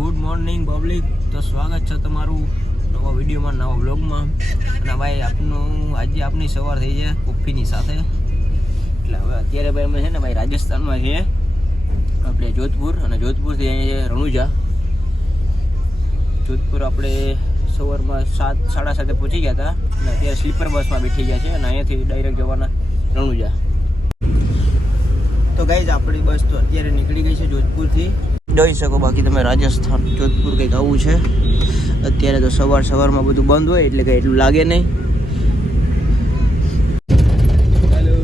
Good morning public. તો સ્વાગત છે તમારું નવા વિડીયોમાં, નવા વ્લોગમાં. અને ભાઈ આજે આપની સવાર થઈ છે કોફીની સાથે. એટલે હવે અત્યારે ભાઈ અમે છે ને ભાઈ રાજસ્થાનમાં છીએ, આપણે જોધપુર, અને જોધપુરથી અહીંયા છે રણુજા. જોધપુર આપણે સવારમાં 7:30 પહોંચી ગયા હતા, અને અત્યારે સ્લીપર બસમાં બેઠી ગયા છે, અને અહીંયાથી ડાયરેક્ટ જવાના રણુજા. તો ગાઈઝ આપણી બસ તો અત્યારે નીકળી ગઈ છે જોધપુરથી. જોઈ શકો, બાકી તમે રાજસ્થાન જોધપુર કંઈક આવું છે. અત્યારે તો સવારમાં બધું બંધ હોય એટલે કંઈ એટલું લાગે નહીં. હેલો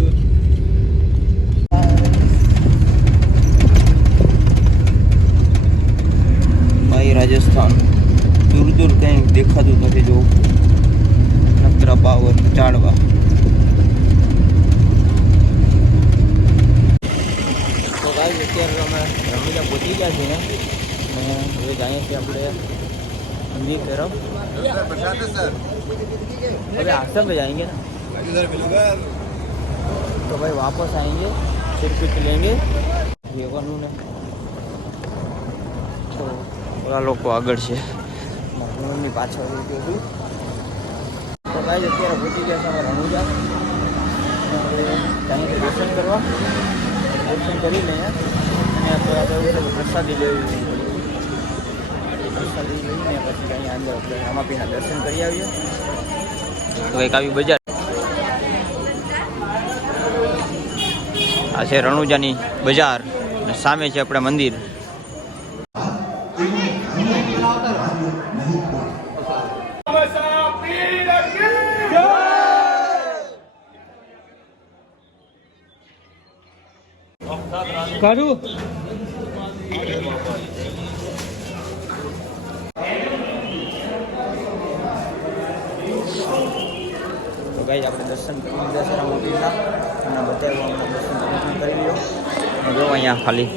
ભાઈ, રાજસ્થાન દૂર દૂર કંઈ દેખાતું નથી. જો નકરા પાવર ચાળવા. અત્યારે અમે રણુજા પહોંચી ગયા છીએ, અને હવે જઈએ છીએ આપણે મંદિર તરફ. अभी आश्रम में जाएंगे ना, तो भाई वापस आएंगे, फिर कुछ लेंगे येવાનું ને. તો ઓલા લોકો આગળ છે, મમ્મીની પાછળ ગયો છું. તો ભાઈ અત્યારે પહોંચી ગયા છે અમે રણુજા. જઈએ દર્શન કરવા, દર્શન કરી લઈએ, અને આપણે પ્રસાદી લેવી. પ્રસાદી લઈને પછી અહીંયા અંદર આપણે રામાપીના દર્શન કરી આવીએ. તો એક આવી બજાર આ છે રણુજાની બજાર, અને સામે છે આપણા મંદિર. કાઢું તો ગાઈસ આપણે દર્શન કરી લીધા છે રામાપીરના, અને બતાવ્યું આપણે દર્શન કરી લ્યો. અને જો અહીંયા ખાલી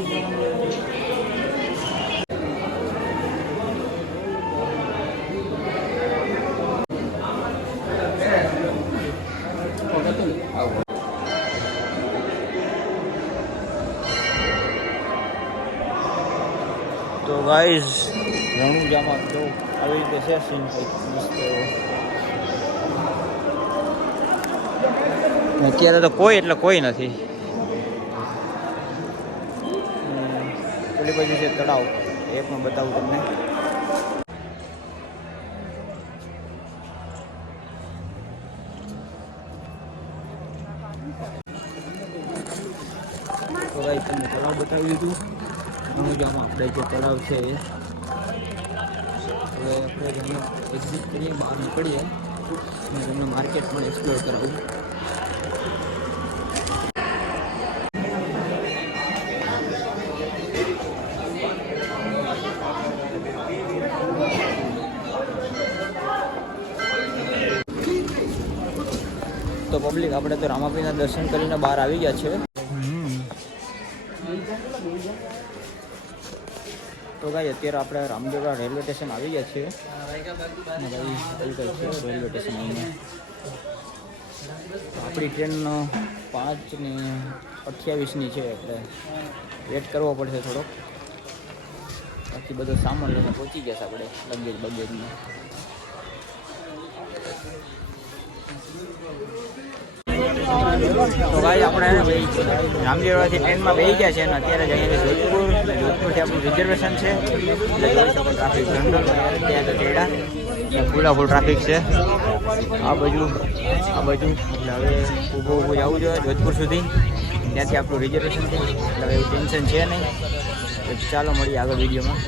તો ગાઈઝ રણુજામાં તો આવી રીતે છે સીન કંઈક મસ્ત એવો. અત્યારે તો કોઈ એટલે કોઈ નથી. પેલી બાજુ છે તળાવ, એ પણ બતાવું તમને. તો ગાઈઝ તમને તળાવ બતાવી દીધું. રણુજામાં આપણે જે તળાવ છે એ હવે આપણે તમને એક્ઝિટ કરીએ, બહાર નીકળીએ, અને તમને માર્કેટ પણ એક્સપ્લોર કરાવું. તો પબ્લિક આપણે તો રામાપીના દર્શન કરીને બહાર આવી ગયા છે. તો ગાઈ અત્યારે આપણે રામદેવરા રેલવે સ્ટેશન આવી ગયા છીએ. રેલવે સ્ટેશન આપણી ટ્રેન 5:28 છે, એટલે વેટ કરવો પડશે થોડોક. બાકી બધો સામાન લઈને પહોંચી ગયા છે આપણે, લગેજમાં. તો ભાઈ આપણે રામદેવરાથી ટ્રેનમાં બેસી ગયા છે, અને અત્યારે જઈએ જોધપુર. જોધપુરથી આપણું રિઝર્વેશન છે, એટલે જોઈ શકો ટ્રાફિક જનરલ ત્યાં તો તેડા ફૂલ ટ્રાફિક છે આ બાજુ. એટલે હવે ઊભું જવું જોઈએ જોધપુર સુધી, ત્યાંથી આપણું રિઝર્વેશન છે, એટલે હવે એવું ટેન્શન છે નહીં. તો ચાલો મળીએ આગળ વિડીયોમાં.